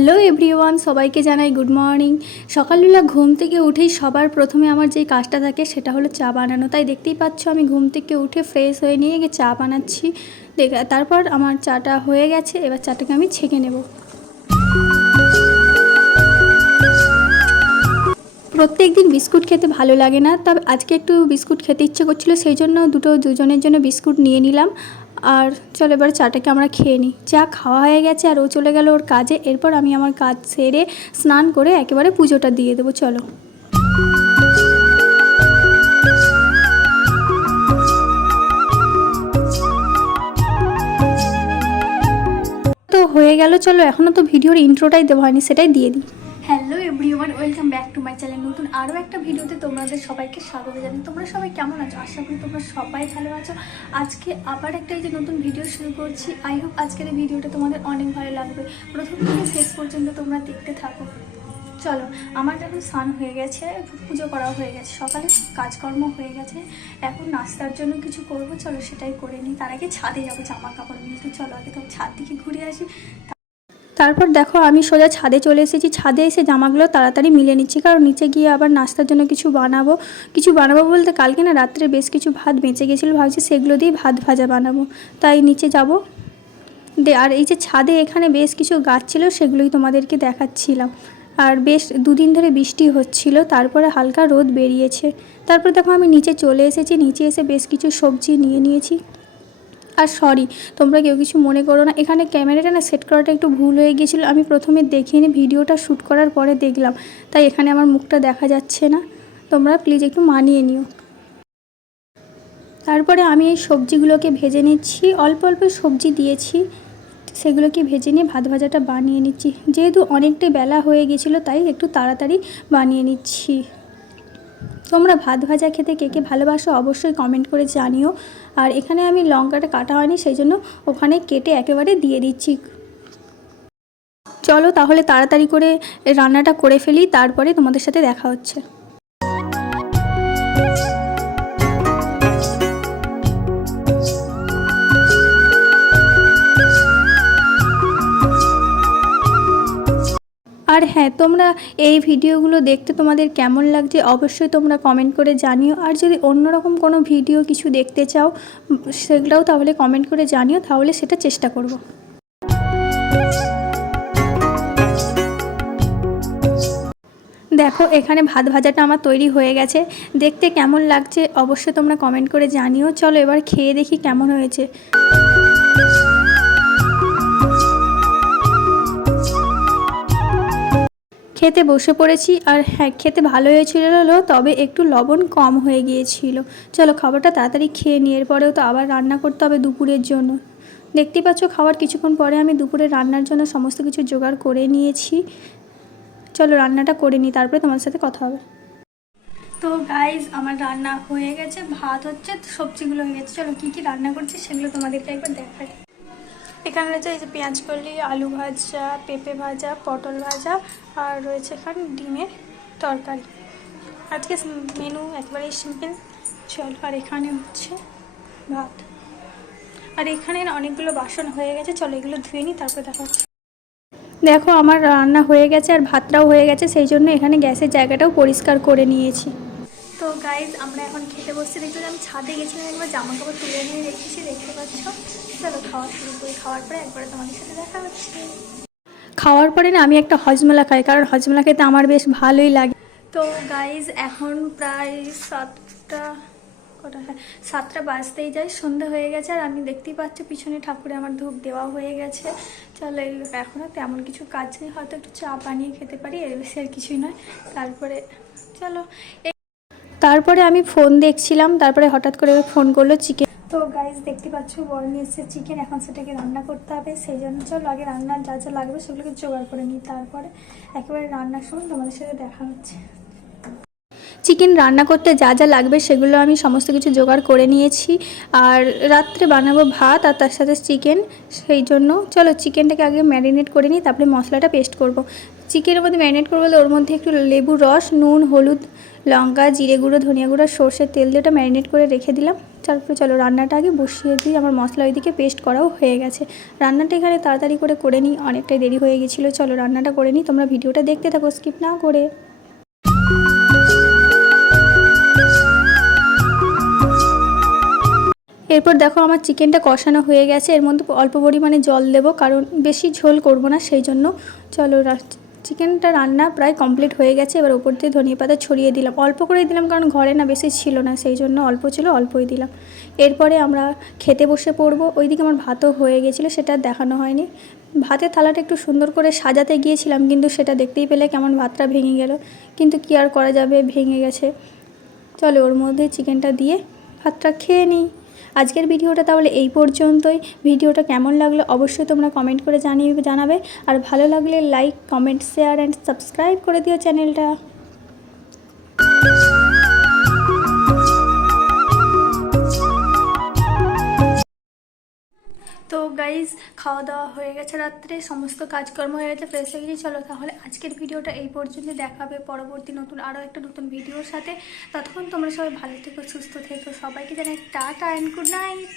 Hello everyone, সবাইকে জানাই good morning. সকালবেলা ঘুম থেকে উঠেই সবার প্রথমে আমার যেই কাজটা থাকে সেটা হলো চা বানানো। তাই দেখতেই পাচ্ছ আমি ঘুম থেকে উঠে ফ্রেশ হয়ে নিয়ে গিয়ে চা বানাচ্ছি। তারপর আমার চাটা হয়ে গেছে, এবার চাটাকে আমি ছেঁকে নেব। প্রত্যেক দিন বিস্কুট খেতে ভালো লাগে না, তবে আজকে একটু বিস্কুট খেতে ইচ্ছে করছিলো, সেই জন্য দুজনের জন্য বিস্কুট নিয়ে নিলাম। আর চলো এবার চাটাকে আমরা খেয়ে নিই। চা খাওয়া হয়ে গেছে আর ও চলে গেল ওর কাজে। এরপর আমি আমার কাজ সেরে স্নান করে একেবারে পুজোটা দিয়ে দেবো। চলো তো হয়ে গেল। চলো এখনও তো ভিডিওর ইন্ট্রোটাই দেওয়া হয়নি, সেটাই দিয়ে দিই। Hello everyone, welcome back to my channel. নতুন আরও একটা ভিডিওতে তোমাদের সবাইকে স্বাগত জানাই। তোমরা সবাই কেমন আছো? আশা করি তোমরা সবাই ভালো আছো। আজকে আবার একটা এই যে নতুন ভিডিও শুরু করছি। আই হোপ আজকের এই ভিডিওটা তোমাদের অনেক ভালো লাগবে। প্রথম থেকে শেষ পর্যন্ত তোমরা দেখতে থাকো। চলো, আমার এখন স্নান হয়ে গেছে, পুজো করা হয়ে গেছে, সকালে কাজকর্ম হয়ে গেছে। এখন নাস্তার জন্য কিছু করবো, চলো সেটাই করে নিই। তার আগে ছাদে যাবো জামা কাপড় মিলতে। চলো আগে তো ছাদ দিকে ঘুরে আসি। তারপর দেখো আমি সোজা ছাদে চলে এসেছি। ছাদে এসে জামাগুলো তাড়াতাড়ি মিলে নিচ্ছি, কারণ নিচে গিয়ে আবার নাস্তার জন্য কিছু বানাবো বলতে কালকে না রাত্রে বেশ কিছু ভাত বেঁচে গেছিলো, ভাবছি সেগুলো দিয়ে ভাত ভাজা বানাবো, তাই নিচে যাব। আর এই যে ছাদে এখানে বেশ কিছু গাছ ছিল, সেগুলোই তোমাদেরকে দেখাচ্ছিলাম। আর বেশ দুদিন ধরে বৃষ্টি হচ্ছিল, তারপরে হালকা রোদ বেরিয়েছে। তারপর দেখো আমি নিচে চলে এসেছি। নিচে এসে বেশ কিছু সবজি নিয়ে নিয়েছি। আর সরি, তোমরা কেউ কিছু মনে করো না, এখানে ক্যামেরাটা না সেট করাটা একটু ভুল হয়ে গিয়েছিলো। আমি প্রথমে দেখিনি, ভিডিওটা শ্যুট করার পরে দেখলাম, তাই এখানে আমার মুখটা দেখা যাচ্ছে না। তোমরা প্লিজ একটু মানিয়ে নিও। তারপরে আমি এই সবজিগুলোকে ভেজে নিচ্ছি। অল্প অল্প সবজি দিয়েছি, সেগুলোকে ভেজে নিয়ে ভাত ভাজাটা বানিয়ে নিচ্ছি। যেহেতু অনেকটাই বেলা হয়ে গেছিলো, তাই একটু তাড়াতাড়ি বানিয়ে নিচ্ছি। তোমরা ভাত ভাজা খেতে কে কে ভালোবাসো অবশ্যই কমেন্ট করে জানিও। আর এখানে আমি লঙ্কাটা কাটা হয়নি, সেই জন্য ওখানে কেটে একেবারে দিয়ে দিচ্ছি। চলো তাহলে তাড়াতাড়ি করে রান্নাটা করে ফেলি, তারপরে তোমাদের সাথে দেখা হচ্ছে। আর হ্যাঁ, তোমরা এই ভিডিওগুলো দেখতে তোমাদের কেমন লাগছে অবশ্যই তোমরা কমেন্ট করে জানিও। আর যদি অন্যরকম কোনো ভিডিও কিছু দেখতে চাও সেগুলোও তাহলে কমেন্ট করে জানিও, তাহলে সেটা চেষ্টা করব। দেখো এখানে ভাত ভাজাটা আমার তৈরি হয়ে গেছে। দেখতে কেমন লাগছে অবশ্যই তোমরা কমেন্ট করে জানিও। চলো এবার খেয়ে দেখি কেমন হয়েছে। খেতে বসে পড়েছি। আর হ্যাঁ, খেতে ভালো হয়েছিল, তবে একটু লবণ কম হয়ে গিয়েছিল। চলো খাবারটা তাড়াতাড়ি খেয়ে নিয়ে এরপরেও তো আবার রান্না করতে হবে দুপুরের জন্য। দেখতেই পাচ্ছ খাবার কিছুক্ষণ পরে আমি দুপুরে রান্নার জন্য সমস্ত কিছু জোগাড় করে নিয়েছি। চলো রান্নাটা করে নিই, তারপরে তোমার সাথে কথা হবে। তো গাইজ আমার রান্না হয়ে গেছে, ভাত হচ্ছে, সবজিগুলো হয়ে গেছে। চলো কী কী রান্না করছি সেগুলো তোমাদেরকে একবার দেখাই। এখানে রয়েছে এই যে পেঁয়াজ কলি, আলু ভাজা, পেঁপে ভাজা, পটল ভাজা, আর রয়েছে এখানে ডিমের তরকারি। আজকে মেনু একবারেই সিম্পল। চল, আর এখানে হচ্ছে ভাত। আর এখানে অনেকগুলো বাসন হয়ে গেছে, চলো এগুলো ধুয়ে নিই, তারপরে দেখা হচ্ছে। দেখো আমার রান্না হয়ে গেছে আর ভাতটাও হয়ে গেছে, সেই জন্য এখানে গ্যাসের জায়গাটাও পরিষ্কার করে নিয়েছি। তো গাইজ আমরা এখন খেতে বসছি। দেখতে আমি ছাদে গেছিলাম, একবার জামা কাপড় তুলে নিয়ে রেখেছি, দেখতে পাচ্ছ। চলো খাওয়া শুরু করি। খাওয়ার পরে একবারে তোমাদের সাথে দেখা হচ্ছে। খাওয়ার পরে না আমি একটা হজমলা খাই, কারণ হজমলা খেতে আমার বেশ ভালোই লাগে। তো গাইজ এখন প্রায় 7টা বাজতেই যায়, সন্ধ্যা হয়ে গেছে। আর আমি দেখতেই পাচ্ছ পিছনে ঠাকুরে আমার ধূপ দেওয়া হয়ে গেছে। চলো এখনও তেমন কিছু কাজ নেই, হয়তো একটু চা বানিয়ে খেতে পারি, এর বেশি আর কিছুই নয়। তারপরে চলো তারপরে আমি ফোন দেখছিলাম, তারপরে হঠাৎ করে ফোন করলো চিকেন। তো গাইজ দেখতে পাচ্ছ বড় নিয়ে এসেছে চিকেন, এখন সেটাকে রান্না করতে হবে। সেই জন্য চলো আগে রান্নার যা যা লাগবে সেগুলোকে জোগাড় করে নিই, তারপরে একেবারে রান্নার সময় তোমাদের সাথে দেখা হচ্ছে। চিকেন রান্না করতে যা যা লাগবে সেগুলো আমি সমস্ত কিছু জোগাড় করে নিয়েছি। আর রাত্রে বানাবো ভাত আর তার সাথে চিকেন, সেই জন্য চলো চিকেনটাকে আগে ম্যারিনেট করে নিই, তারপরে মশলাটা পেস্ট করব। চিকেনের মধ্যে ম্যারিনেট করবো বলে ওর মধ্যে একটু লেবুর রস, নুন, হলুদ লঙ্কা, জিরে গুঁড়ো, ধনিয়া গুঁড়ো, সর্ষের তেল দিয়ে ওটা ম্যারিনেট করে রেখে দিলাম। তারপরে চলো রান্নাটা আগে বসিয়ে দিই। আমার মশলা ওইদিকে পেস্ট করাও হয়ে গেছে। রান্নাটা এখানে তাড়াতাড়ি করে নিই, অনেকটাই দেরি হয়ে গেছিলো। চলো রান্নাটা করে নিই, তোমরা ভিডিওটা দেখতে থাকো স্কিপ না করে। এরপর দেখো আমার চিকেনটা কষানো হয়ে গেছে। এর মধ্যে অল্প পরিমাণে জল দেব, কারণ বেশি ঝোল করব না, সেই জন্য। চলো চিকেনটা রান্না প্রায় কমপ্লিট হয়ে গেছে। এবার ওপর দিয়ে ধনিয়া পাতা ছড়িয়ে দিলাম, অল্প করেই দিলাম, কারণ ঘরে না বেশি ছিল না, সেই জন্য অল্প ছিল, অল্পই দিলাম। এরপরে আমরা খেতে বসে পড়বো। ওইদিকে আমার ভাতও হয়ে গেছিলো, সেটা দেখানো হয়নি। ভাতের থালাটা একটু সুন্দর করে সাজাতে গিয়েছিলাম, কিন্তু সেটা দেখতেই পেলে কেমন ভাতটা ভেঙে গেল, কিন্তু কি আর করা যাবে, ভেঙে গেছে। চলো ওর মধ্যে চিকেনটা দিয়ে ভাতটা খেয়ে নিই। আজকের ভিডিওটা তাহলে এই পর্যন্তই। ভিডিওটা কেমন লাগলো অবশ্যই তোমরা কমেন্ট করে জানাবে। আর ভালো লাগলে like, comment, share and subscribe করে দিও চ্যানেলটা। তো গাইজ, খাওয়া দাওয়া হয়ে গেছে, রাত্রে সমস্ত কাজকর্ম হয়ে গেছে, ফ্রেশ হয়ে গেছি। চলো তাহলে আজকের ভিডিওটা এই পর্যন্ত, দেখাবে পরবর্তী আরও একটা নতুন ভিডিওর সাথে। ততক্ষণ তোমরা সবাই ভালো থেকো, সুস্থ থেকো। সবাইকে জানাই টাটা অ্যান্ড গুড নাইট।